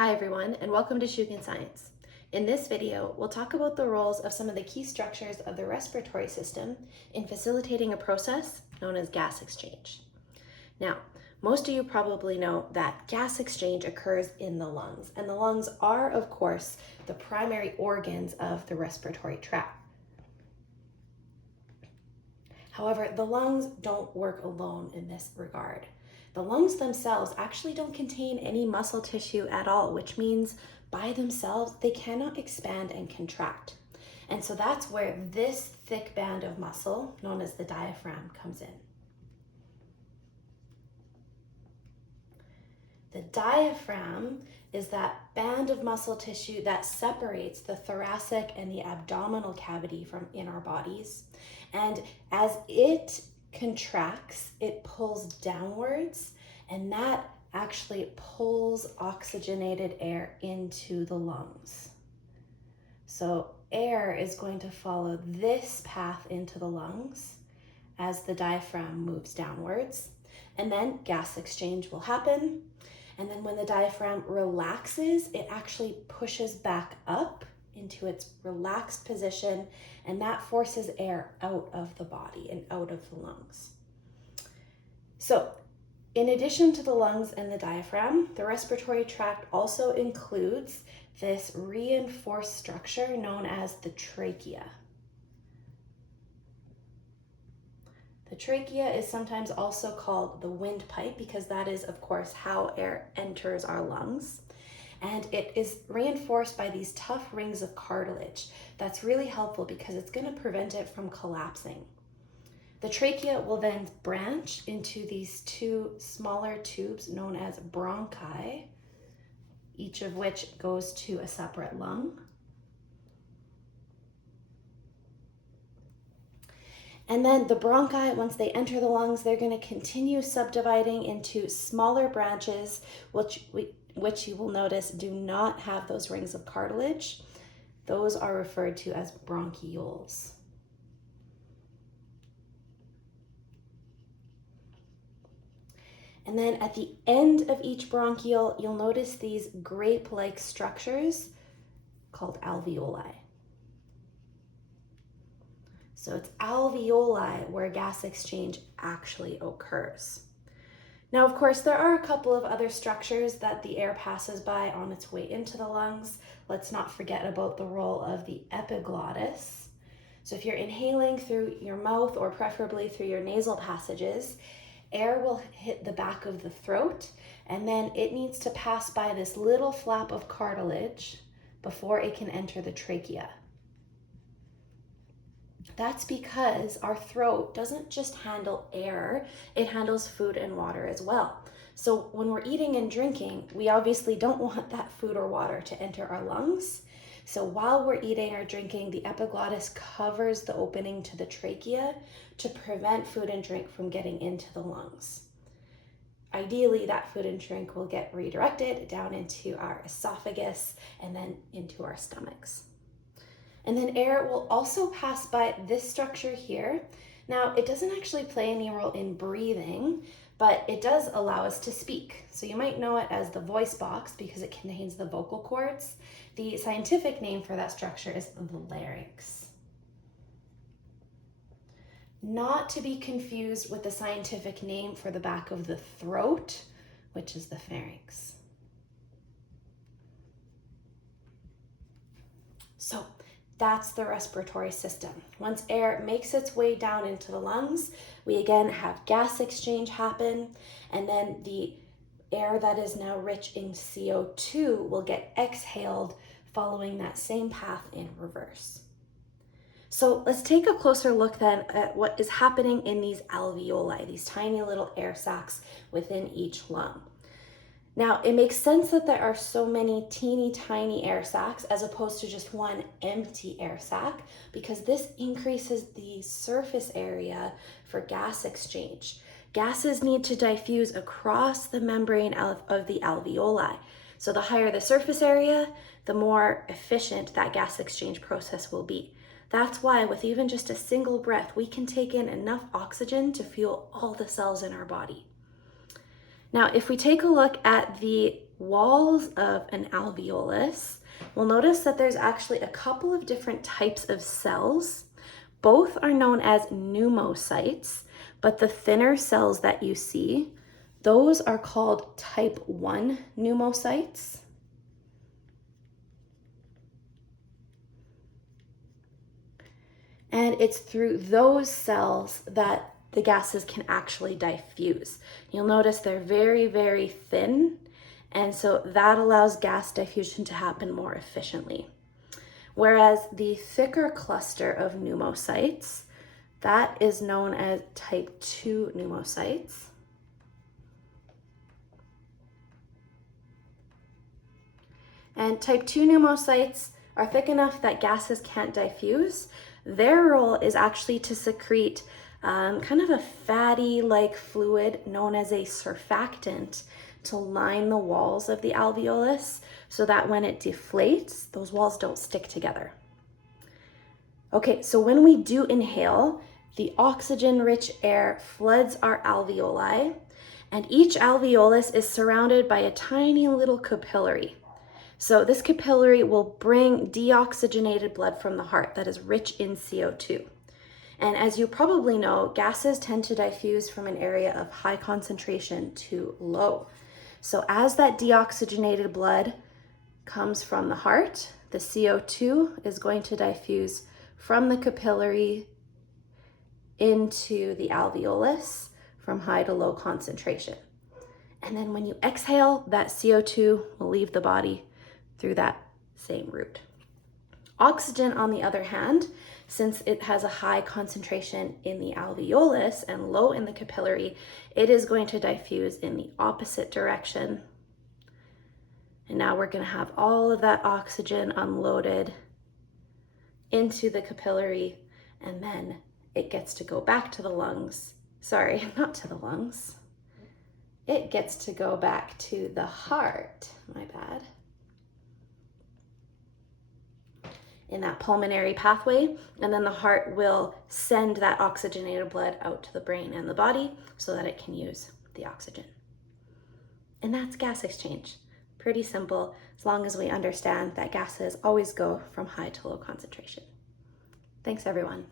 Hi everyone, and welcome to Shukin Science. In this video, we'll talk about the roles of some of the key structures of the respiratory system in facilitating a process known as gas exchange. Now, most of you probably know that gas exchange occurs in the lungs, and the lungs are, of course, the primary organs of the respiratory tract. However, the lungs don't work alone in this regard. The lungs themselves actually don't contain any muscle tissue at all, which means by themselves, they cannot expand and contract. And so that's where this thick band of muscle, known as the diaphragm, comes in. The diaphragm is that band of muscle tissue that separates the thoracic and the abdominal cavity from in our bodies. And as it contracts, it pulls downwards, and that actually pulls oxygenated air into the lungs. So air is going to follow this path into the lungs as the diaphragm moves downwards, and then gas exchange will happen. And then when the diaphragm relaxes, it actually pushes back up into its relaxed position, and that forces air out of the body and out of the lungs. So, in addition to the lungs and the diaphragm, the respiratory tract also includes this reinforced structure known as the trachea. The trachea is sometimes also called the windpipe because that is, of course, how air enters our lungs. And it is reinforced by these tough rings of cartilage. That's really helpful because it's going to prevent it from collapsing. The trachea will then branch into these two smaller tubes known as bronchi, each of which goes to a separate lung. And then the bronchi, once they enter the lungs, they're going to continue subdividing into smaller branches, which you will notice do not have those rings of cartilage. Those are referred to as bronchioles. And then at the end of each bronchiole, you'll notice these grape-like structures called alveoli. So it's alveoli where gas exchange actually occurs. Now, of course, there are a couple of other structures that the air passes by on its way into the lungs. Let's not forget about the role of the epiglottis. So if you're inhaling through your mouth or preferably through your nasal passages, air will hit the back of the throat, and then it needs to pass by this little flap of cartilage before it can enter the trachea. That's because our throat doesn't just handle air, it handles food and water as well. So when we're eating and drinking, we obviously don't want that food or water to enter our lungs. So while we're eating or drinking, the epiglottis covers the opening to the trachea to prevent food and drink from getting into the lungs. Ideally, that food and drink will get redirected down into our esophagus and then into our stomachs. And then air will also pass by this structure here. Now, it doesn't actually play any role in breathing, but it does allow us to speak. So you might know it as the voice box because it contains the vocal cords. The scientific name for that structure is the larynx. Not to be confused with the scientific name for the back of the throat, which is the pharynx. So, that's the respiratory system. Once air makes its way down into the lungs, we again have gas exchange happen, and then the air that is now rich in CO2 will get exhaled following that same path in reverse. So let's take a closer look then at what is happening in these alveoli, these tiny little air sacs within each lung. Now, it makes sense that there are so many teeny tiny air sacs as opposed to just one empty air sac because this increases the surface area for gas exchange. Gases need to diffuse across the membrane of the alveoli. So the higher the surface area, the more efficient that gas exchange process will be. That's why with even just a single breath, we can take in enough oxygen to fuel all the cells in our body. Now, if we take a look at the walls of an alveolus, we'll notice that there's actually a couple of different types of cells. Both are known as pneumocytes, but the thinner cells that you see, those are called type 1 pneumocytes. And it's through those cells that the gases can actually diffuse. You'll notice they're very, very thin, and so that allows gas diffusion to happen more efficiently. Whereas the thicker cluster of pneumocytes, that is known as type 2 pneumocytes. And type 2 pneumocytes are thick enough that gases can't diffuse. Their role is actually to secrete kind of a fatty-like fluid known as a surfactant to line the walls of the alveolus so that when it deflates, those walls don't stick together. Okay, so when we do inhale, the oxygen-rich air floods our alveoli, and each alveolus is surrounded by a tiny little capillary. So this capillary will bring deoxygenated blood from the heart that is rich in CO2. And as you probably know, gases tend to diffuse from an area of high concentration to low. So as that deoxygenated blood comes from the heart, the CO2 is going to diffuse from the capillary into the alveolus from high to low concentration. And then when you exhale, that CO2 will leave the body through that same route. Oxygen, on the other hand, since it has a high concentration in the alveolus and low in the capillary, it is going to diffuse in the opposite direction. And now we're going to have all of that oxygen unloaded into the capillary, and then it gets to go back to the lungs. Sorry, not to the lungs. It gets to go back to the heart. My bad. In that pulmonary pathway, and then the heart will send that oxygenated blood out to the brain and the body so that it can use the oxygen. And that's gas exchange. Pretty simple, as long as we understand that gases always go from high to low concentration. Thanks, everyone.